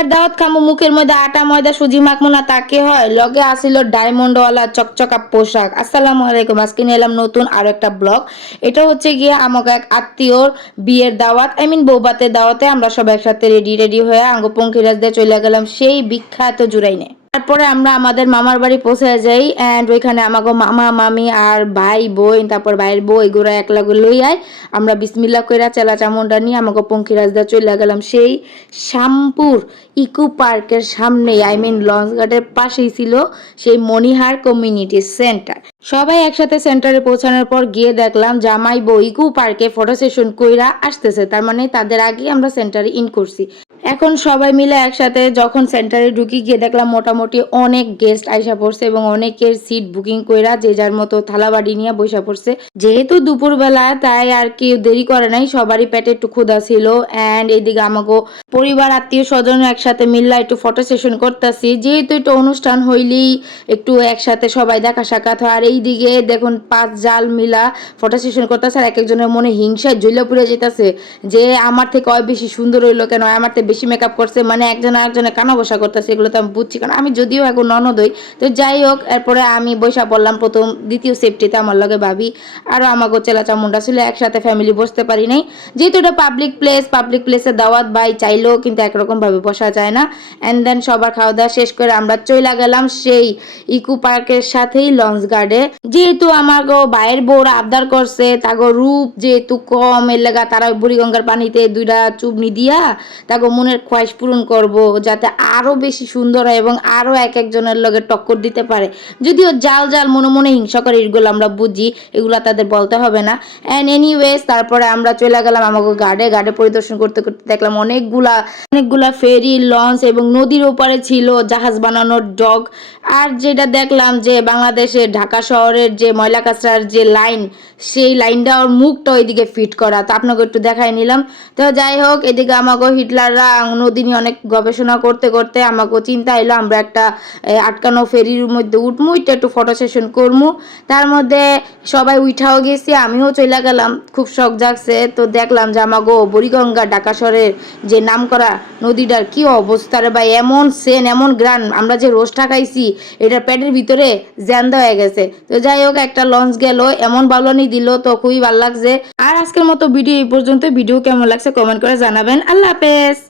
এর দাওয়াত খামু মুখের মধ্যে আটা, ময়দা, সুজি, মাখমু না তাকে হয়? লগে আসিল ডায়মন্ডওয়ালা চকচকা পোশাক। আসসালামু আলাইকুম, আজকে নিয়ে এলাম নতুন আরও একটা ব্লগ। এটা হচ্ছে গিয়ে আমাকে এক আত্মীয়র বিয়ের দাওয়াত, আই মিন বৌবাতের দাওয়াতে আমরা সব একসাথে রেডি রেডি হয়ে আঙ্গ পঙ্খিরাজ চলে গেলাম সেই বিখ্যাত জুরাইনে। তারপরে আমরা আমাদের মামার বাড়ি পৌঁছে যাই অ্যান্ড ওইখানে আমাকে মামা, মামি আর ভাই, বোন, তারপর ভাইয়ের বউ, এগুলো একলাগে লই আয়। আমরা বিসমিল্লা কইরা চেলা চামুন্ডা নিয়ে আমাকে পঙ্খিরাজ দিয়ে চলে গেলাম সেই শ্যামপুর ইকো পার্কের সামনে আই মিন লঞ্চ ঘাটের পাশেই ছিল সেই মনিহার কমিউনিটি সেন্টার। সবাই একসাথে সেন্টারে পৌঁছানোর পর গিয়ে দেখলাম জামাই বউ ইকো পার্কে ফটো সেশন কইরা আসতেছে, তার মানে তাদের আগে আমরা সেন্টারে ইন করছি। এখন সবাই মিলে একসাথে যখন সেন্টারে ঢুকি, গিয়ে দেখলাম মোটামুটি অনেক গেস্ট আইসা পড়ছে এবং অনেকের সিট বুকিং কইরা যে যার মতো থালাবাড়ি নিয়ে বসে পড়ছে। যেহেতু দুপুরবেলা, তাই আর কি দেরি করে নাই, সবারই পেটে একটু ক্ষুধা ছিল। অ্যান্ড এইদিকে আমাকে পরিবার, আত্মীয় স্বজন একসাথে মিললা একটু ফটো সেশন করতেছি। যেহেতু একটু অনুষ্ঠান হইলেই একটু একসাথে সবাই দেখা সাক্ষাৎ হয়। আর এইদিকে দেখুন পাঁচ জাল মিলা ফটো সেশন করতেছে আর এক একজনের মনে হিংসায় জ্বলে পুড়ে যেতেছে যে, আমার থেকে অয় বেশি সুন্দর হইল কেন? আমার বেশি মেকআপ করছে মানে একজন আরেকজনে কানা বসা করতেছে, এগুলো তো আমি বুঝছি। কারণ আমি যদিও এখন ননদ হই তো যাই হোক, এরপরে আমি বৈশা পড়লাম প্রথম, দ্বিতীয় সেফটিতে আমার লগে ভাবি আরও আমাকে চেলা চামুন্ডা ছিল, একসাথে ফ্যামিলি বসতে পারি নাই। যেহেতু এটা পাবলিক প্লেস পাবলিক প্লেসে দাওয়াত ভাই চাইলেও কিন্তু একরকম ভাবে বসা যায় না। অ্যান্ড দেন সবার খাওয়া দাওয়া শেষ করে আমরা চলে গেলাম সেই ইকো পার্কের সাথেই লঞ্চ গার্ডে যেহেতু আমার গো ভাইয়ের বউরা আবদার করছে, তাগো রূপ যেহেতু কম, এর লেগা তারা বুড়িগঙ্গার পানিতে দুইটা চুবনি দিয়া, তাগো মনের খোয়াইশ পূরণ করব, যাতে আরও বেশি সুন্দর হয় এবং আরও এক একজনের লগে টক্কর দিতে পারে। যদিও জাল জাল মনে মনে হিংসা করে এগুলো আমরা বুঝি, এগুলো তাদের বলতে হবে না। অ্যান্ড এনিওয়েজ তারপরে আমরা চলে গেলাম আমাকে গার্ডে গার্ডে পরিদর্শন করতে করতে দেখলাম অনেকগুলা অনেকগুলা ফেরি, লঞ্চ এবং নদীর ওপারে ছিল জাহাজ বানানোর ডগ। আর যেটা দেখলাম যে বাংলাদেশে ঢাকা শহরের যে ময়লা কাঁচরার যে লাইন, সেই লাইনটা ওর মুখটা ওইদিকে ফিট করা। তো আপনাকে একটু দেখাই নিলাম। তো যাই হোক, এদিকে আমাকে হিটলাররা নদী নিয়ে অনেক গবেষণা করতে করতে আমাকে চিন্তা এলো, আমরা একটা আটকানো ফেরির মধ্যে উঠমু, এটা একটু ফটো সেশন করমু। তার মধ্যে সবাই উঠাও গেছি, আমিও চলে গেলাম, খুব শখ জাগছে। তো দেখলাম যে আমাগো বুড়িগঙ্গা ঢাকা শহরের যে নাম করা নদীটার কি অবস্থা রে ভাই, এমন সেন, এমন গ্রান, আমরা যে রোজটা খাইছি এটার পেটের ভিতরে জ্যান্ত হয়ে গেছে। তো যাই হোক, একটা লঞ্চ গেল, এমন বালনি দিল, তো খুবই ভালো লাগছে। আর আজকের মতো ভিডিও এই পর্যন্ত ভিডিও কেমন লাগছে কমেন্ট করে জানাবেন। আল্লাহ হাফেজ।